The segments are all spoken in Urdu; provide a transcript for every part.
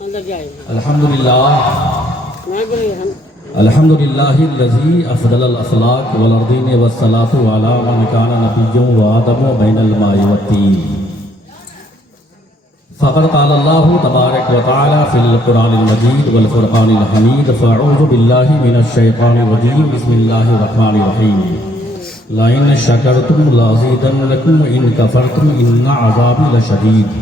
الحمدللہ الذی افضل الاخلاق والارضین والصلاة علی من کان نبی وآدم بین الماء والطین فقد قال اللہ تبارک وتعالی فی القرآن المجید والفرقان الحمید فاعوذ باللہ من الشیطان الرجیم بسم اللہ الرحمن الرحیم لئن شکرتم لازیدنکم ان کفرتم ان عذابی لشدید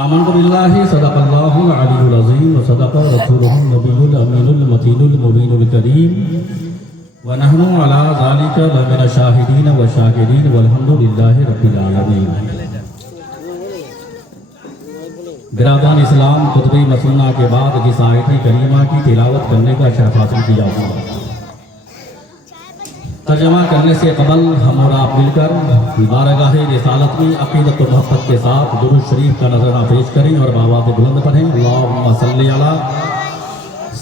آمنت باللہ صدق اللہ العلی العظیم وصدق رسولہ النبی الامین المتین المبین الکریم ونحن علی ذالک لمن الشاہدین والشاکرین والحمدللہ رب العالمین۔ برادران اسلام، خطبہ مسنونہ کے بعد جس آیت کریمہ کی تلاوت کرنے کا شرف حاصل کیا ہوا، ترجمہ کرنے سے قبل ہم اور آپ مل کر بارگاہ رسالت میں عقیدت و محبت کے ساتھ درود شریف کا نظرانہ پیش کریں اور بآواز بلند پڑھیں۔ اللہم صلی علی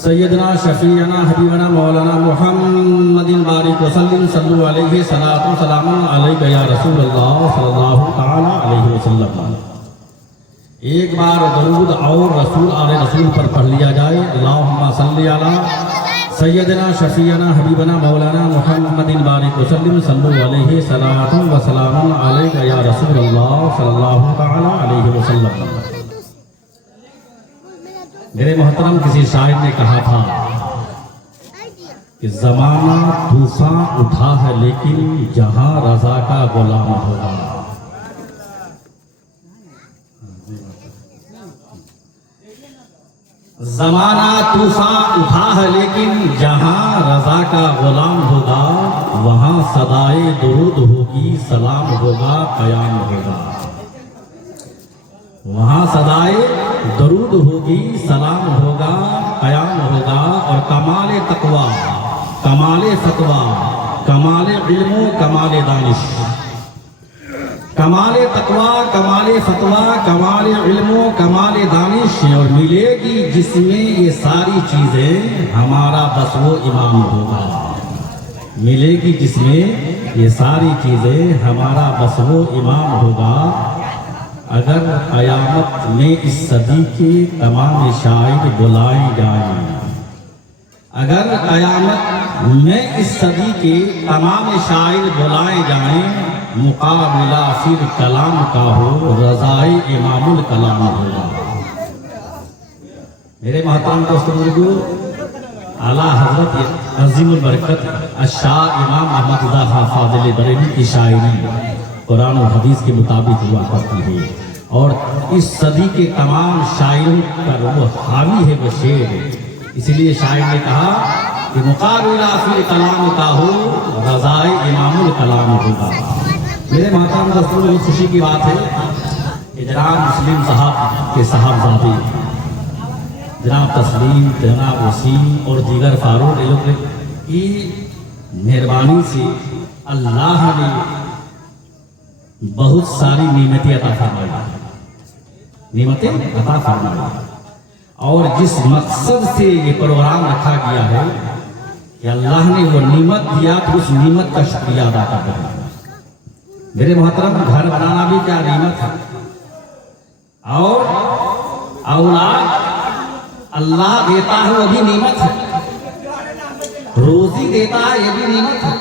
سیدنا شفیعنا حبیبنا مولانا محمد بارک وسلم صلو علیہ صلاۃ و سلام علیک یا رسول اللہ صلی اللہ تعالی علیہ وسلم۔ ایک بار درود اور رسول آل رسول پر پڑھ لیا جائے۔ اللہم صلی علی سیدنا شفیعنا حبیبنا مولانا محمد بارک وسلم صلو علیہ صلاۃ و سلام علیک یا رسول اللہ صلی اللہ تعالی علیہ وسلم۔ میرے محترم، کسی شاعر نے کہا تھا کہ زمانہ طوفان اٹھا ہے لیکن جہاں رضا کا غلام ہوگا۔ زمانہ طوفان اٹھا ہے لیکن جہاں رضا کا غلام ہوگا، وہاں صدائے درود ہوگی، سلام ہوگا، قیام ہوگا۔ وہاں صدائے درود ہوگی، سلام ہوگا، قیام ہوگا، اور کمال تقویٰ، کمال فتویٰ، کمال علم و کمال دانش، کمال تقویٰ، کمال فتویٰ، کمال علم و کمال دانش، اور ملے گی جس میں یہ ساری چیزیں، ہمارا بس وہ امام ہوگا۔ ملے گی جس میں یہ ساری چیزیں، ہمارا بس وہ امام ہوگا۔ اگر قیامت میں اس صدی کے تمام شاعر بلائے جائیں، اگر قیامت میں اس صدی کے تمام شاعر بلائے جائیں، مقابلہ پھر کلام کا ہو، رضائے امام الکلام ہوگا۔ میرے محترم دوستو بزرگو، اعلیٰ حضرت عظیم البرکت الشاہ امام احمد رضا خان فاضل بریلوی کی شاعری قرآن و حدیث کے مطابق ہوا کرتی ہے، اور اس صدی کے تمام شاعروں پر وہ حاوی ہے، وہ شعر ہے۔ اسی لیے شاعر نے کہا کہ مقابلہ پھر کلام کا ہو، رضائے امام الکلام ہوگا۔ میرے محترم دوستوں، بہت خوشی کی بات ہے کہ جناب مسلم صاحب کے صاحبزادے جناب تسلیم، جناب وسیم اور دیگر فاروق لوگ کی مہربانی سے اللہ نے بہت ساری نعمتیں عطا فرمائی، نعمتیں عطا فرمائی، اور جس مقصد سے یہ پروگرام رکھا گیا ہے کہ اللہ نے وہ نعمت دیا تو اس نعمت کا شکریہ ادا کرنا ہے۔ میرے محترم، گھر بنانا بھی کیا نعمت ہے، اور اولاد اللہ دیتا ہے وہ بھی نعمت ہے، روزی دیتا ہے یہ بھی نعمت ہے،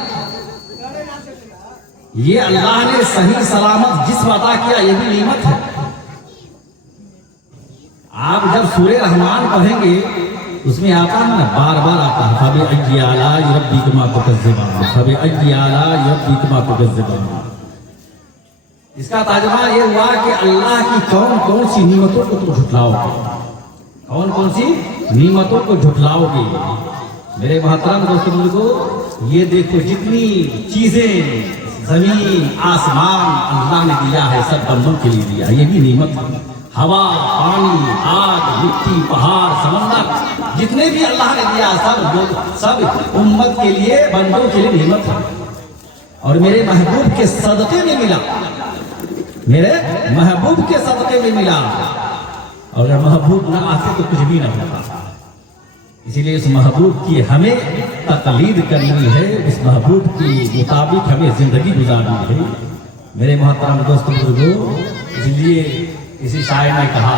یہ اللہ نے صحیح سلامت جسم عطا کیا یہ بھی نعمت ہے۔ آپ جب سورہ رحمان پڑھیں گے اس میں آتا ہے نا، بار بار آتا ہے فَبِأَيِّ آلَاءِ رَبِّكُمَا تُكَذِّبَانِ، فَبِأَيِّ آلَاءِ رَبِّكُمَا تُكَذِّبَانِ۔ اس کا ترجمہ یہ ہوا کہ اللہ کی کون کون سی نعمتوں کو تم جھٹلاؤ گے، کون کون سی نعمتوں کو جھٹلاؤ گے۔ میرے محترم دوستوں کو، یہ دیکھو جتنی چیزیں زمین آسمان اللہ نے دیا ہے، سب بندوں کے لیے دیا، یہ بھی نعمت ہے۔ ہوا، پانی، آگ، مٹی، پہاڑ، سمندر، جتنے بھی اللہ نے دیا سب امت کے لیے، بندوں کے لیے نعمت ہے۔ اور میرے محبوب کے صدقے میں ملا، میرے محبوب کے صدقے میں ملا، اور اگر محبوب نہ آتے تو کچھ بھی نہ ہوتا۔ اسی لیے اس محبوب کی ہمیں تقلید کرنی ہے، اس محبوب کی مطابق ہمیں زندگی گزارنی ہے۔ میرے محترم دوستوں بزرگوں، اس لیے کسی شاعر نے کہا،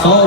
100